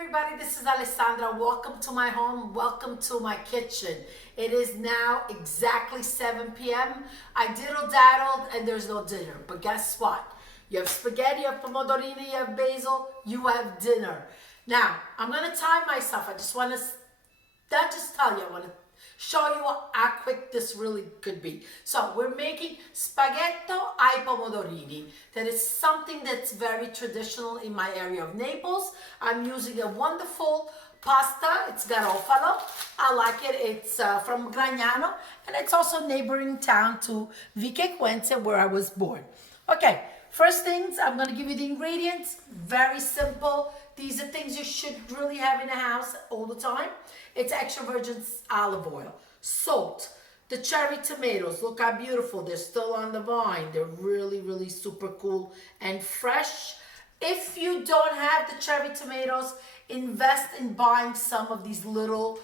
everybody, this is Alessandra. Welcome to my home, welcome to my kitchen. It is now exactly 7 p.m. I diddle-daddled and there's no dinner, but guess what? You have spaghetti, you have pomodorini, you have basil, you have dinner. Now, I'm gonna time myself. I just wanna, not just tell you, I wanna show you how quick this really could be. So we're making spaghetto ai pomodorini. That is something that's very traditional in my area of Naples. I'm using a wonderful pasta. It's garofalo. I like it. It's from Gragnano, and it's also neighboring town to Vicequenze, where I was born. Okay, first things, I'm going to give you the ingredients. Very simple. These are things you should really have in the house all the time. It's extra virgin olive oil, salt, the cherry tomatoes. Look how beautiful. They're still on the vine. They're really, really super cool and fresh. If you don't have the cherry tomatoes, invest in buying some of these little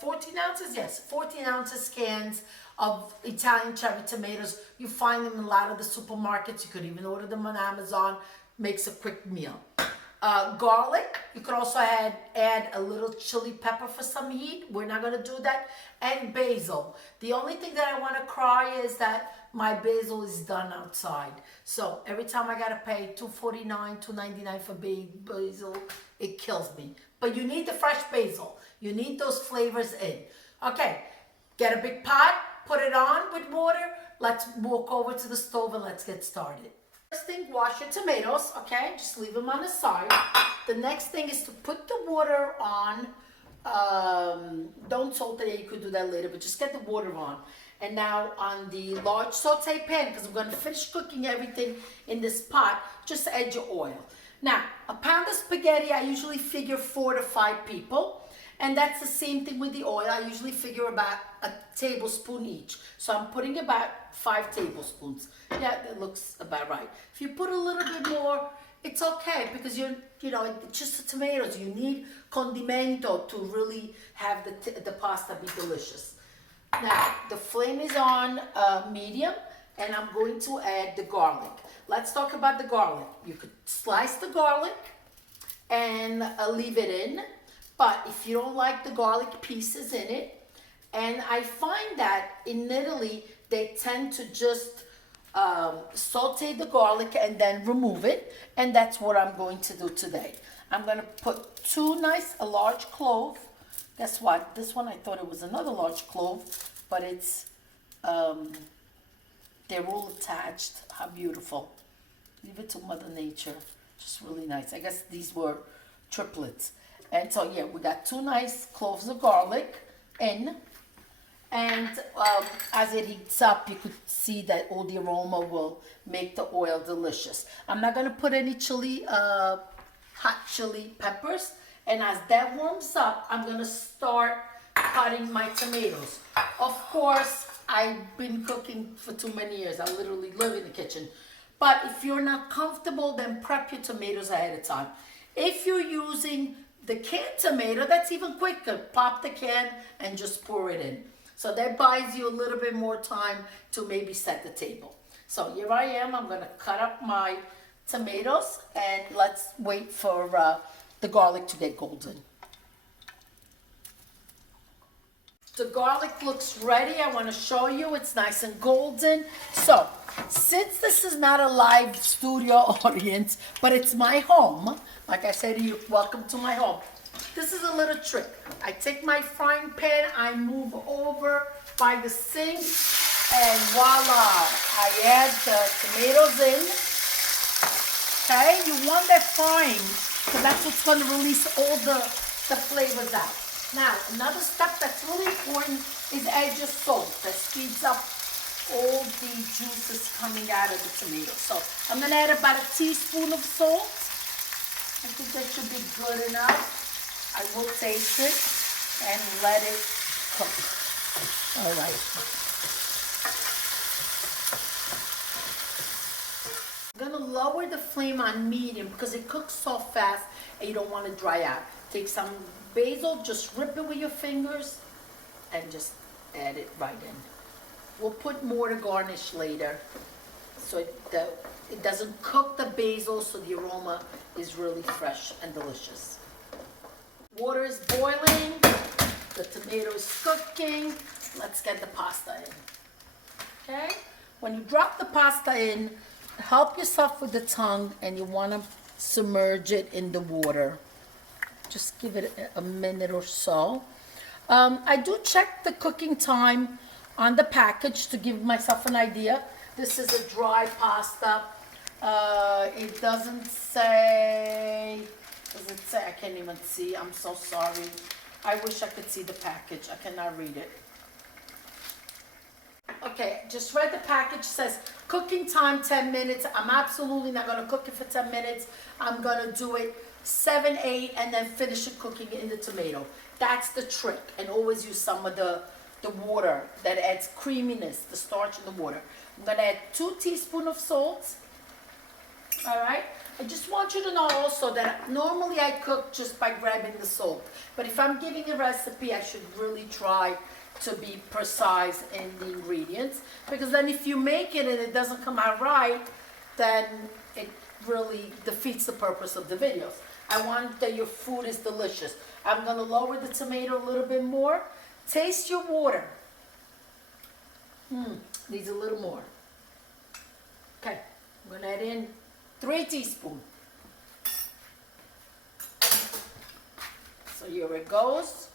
14 ounces, yes, 14 ounces cans of Italian cherry tomatoes. You find them in a lot of the supermarkets. You could even order them on Amazon. Makes a quick meal. Garlic, you could also add a little chili pepper for some heat. We're not going to do that. And basil. The only thing that I want to cry is that my basil is done outside. So every time I got to pay $2.49, $2.99 for basil, it kills me. But you need the fresh basil. You need those flavors in. Okay, get a big pot, put it on with water. Let's walk over to the stove and let's get started. First thing, wash your tomatoes, okay? Just leave them on the side. The next thing is to put the water on. Don't saute, you could do that later, but just get the water on. And now on the large saute pan, because I'm going to finish cooking everything in this pot, just add your oil. Now, a pound of spaghetti, I usually figure 4 to 5 people. And that's the same thing with the oil. I usually figure about a tablespoon each. So I'm putting about 5 tablespoons. Yeah, that looks about right. If you put a little bit more, it's okay because you know, it's just the tomatoes. You need condimento to really have the pasta be delicious. Now, the flame is on medium, and I'm going to add the garlic. Let's talk about the garlic. You could slice the garlic and leave it in. But if you don't like the garlic pieces in it, and I find that in Italy, they tend to just saute the garlic and then remove it. And that's what I'm going to do today. I'm going to put a large clove. Guess what? This one, I thought it was another large clove, but it's, they're all attached. How beautiful. Leave it to Mother Nature. Just really nice. I guess these were triplets. And so, yeah, we got 2 nice cloves of garlic in. And as it heats up, you could see that all the aroma will make the oil delicious. I'm not going to put any hot chili peppers. And as that warms up, I'm going to start cutting my tomatoes. Of course, I've been cooking for too many years. I literally live in the kitchen. But if you're not comfortable, then prep your tomatoes ahead of time. If you're using the canned tomato, that's even quicker. Pop the can and just pour it in. So that buys you a little bit more time to maybe set the table. So here I am. I'm going to cut up my tomatoes and let's wait for the garlic to get golden. The garlic looks ready. I want to show you it's nice and golden. So since this is not a live studio audience, but it's my home, like I said to you, welcome to my home. This is a little trick. I take my frying pan, I move over by the sink, and voila, I add the tomatoes in. Okay, you want that frying, because that's what's going to release all the flavors out. Now, another step that's really important is add your salt. That speeds up all the juices coming out of the tomatoes. So I'm going to add about a teaspoon of salt. I think that should be good enough. I will taste it and let it cook. All right. I'm going to lower the flame on medium because it cooks so fast and you don't want to dry out. Take some basil, just rip it with your fingers and just add it right in. We'll put more to garnish later so it doesn't cook the basil, so the aroma is really fresh and delicious. Water is boiling. The tomato is cooking. Let's get the pasta in. Okay? When you drop the pasta in, help yourself with the tongue and you want to submerge it in the water. Just give it a minute or so. I do check the cooking time on the package to give myself an idea. This is a dry pasta. It doesn't say, does it say? I can't even see. I'm so sorry. I wish I could see the package. I cannot read it. Okay, just read the package. It says cooking time 10 minutes. I'm absolutely not going to cook it for 10 minutes. I'm going to do it 7, 8, and then finish it cooking in the tomato. That's the trick. And always use some of the water that adds creaminess, the starch in the water. I'm going to add 2 teaspoons of salt. All right. I just want you to know also that normally I cook just by grabbing the salt. But if I'm giving a recipe, I should really try to be precise in the ingredients. Because then if you make it and it doesn't come out right, then it really defeats the purpose of the videos. I want that your food is delicious. I'm going to lower the tomato a little bit more. Taste your water. Needs a little more. Okay, I'm going to add in 3 teaspoons. So here it goes.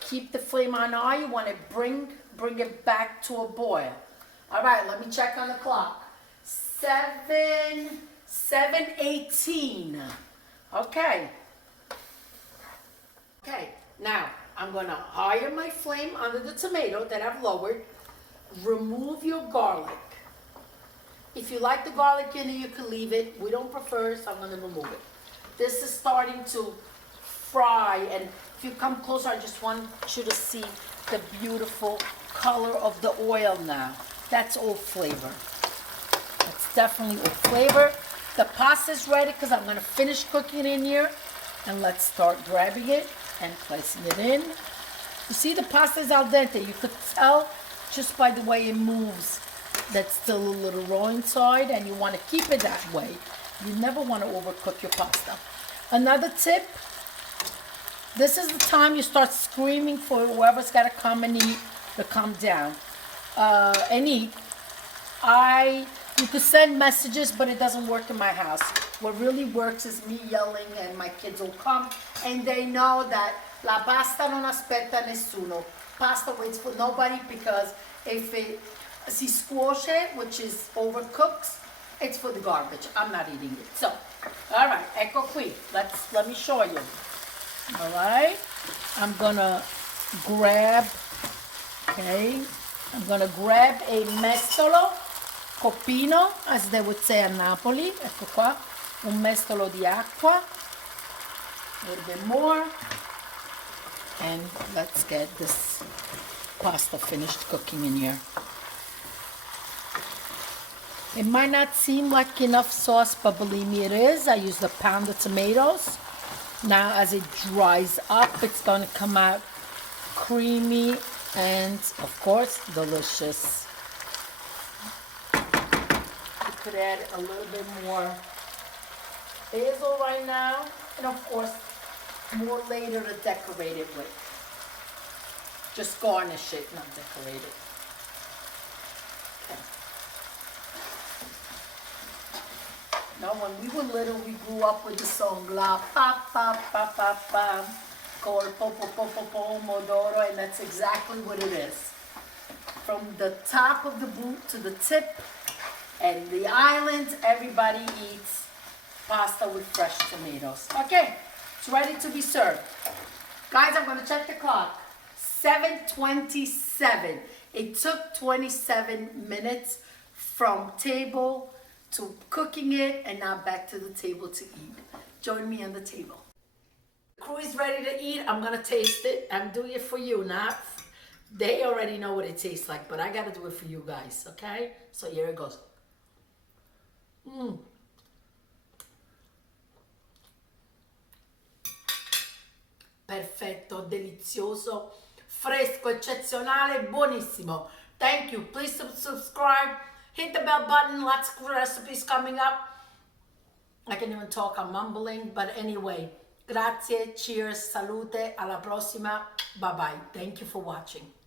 Keep the flame on high. You want to bring it back to a boil. All right, let me check on the clock. 7:18. Okay. Okay, now I'm going to higher my flame under the tomato that I've lowered. Remove your garlic. If you like the garlic in it, you can leave it. We don't prefer, so I'm going to remove it. This is starting to fry, and if you come closer, I just want you to see the beautiful color of the oil now. That's all flavor. That's definitely all flavor. The pasta is ready because I'm going to finish cooking it in here. And let's start grabbing it and placing it in. You see the pasta is al dente. You could tell just by the way it moves that's still a little raw inside, and you want to keep it that way. You never want to overcook your pasta. Another tip, this is the time you start screaming for whoever's got to come and eat to come down and eat. You could send messages, but it doesn't work in my house. What really works is me yelling, and my kids will come, and they know that la pasta non aspetta nessuno. Pasta waits for nobody, because if it si squasce, which is overcooked, it's for the garbage. I'm not eating it. So, all right, ecco qui. Let me show you. All right, I'm gonna grab a mestolo, coppino, as they would say a Napoli. Ecco qua, un mestolo di acqua, a little bit more, and let's get this pasta finished cooking in here. It might not seem like enough sauce, but believe me, it is. I used a pound of tomatoes. Now, as it dries up, it's going to come out creamy and, of course, delicious. You could add a little bit more basil right now, and of course, more later to decorate it with. Just garnish it, not decorate it. Okay. Now, when we were little, we grew up with the song La pa pa pa pa pa called Pomodoro, and that's exactly what it is. From the top of the boot to the tip, and the islands, everybody eats pasta with fresh tomatoes. Okay, it's ready to be served. Guys, I'm going to check the clock. 7:27. It took 27 minutes from table to cooking it, and now back to the table to eat. Join me on the table. The crew is ready to eat. I'm gonna taste it. I'm doing it for you, not they already know what it tastes like, but I gotta do it for you guys, okay? So here it goes. Perfetto, delizioso, fresco, eccezionale, buonissimo. Thank you. Please subscribe. Hit the bell button. Lots of recipes coming up. I can't even talk. I'm mumbling. But anyway, Grazie, cheers, salute, alla prossima. Bye bye. Thank you for watching.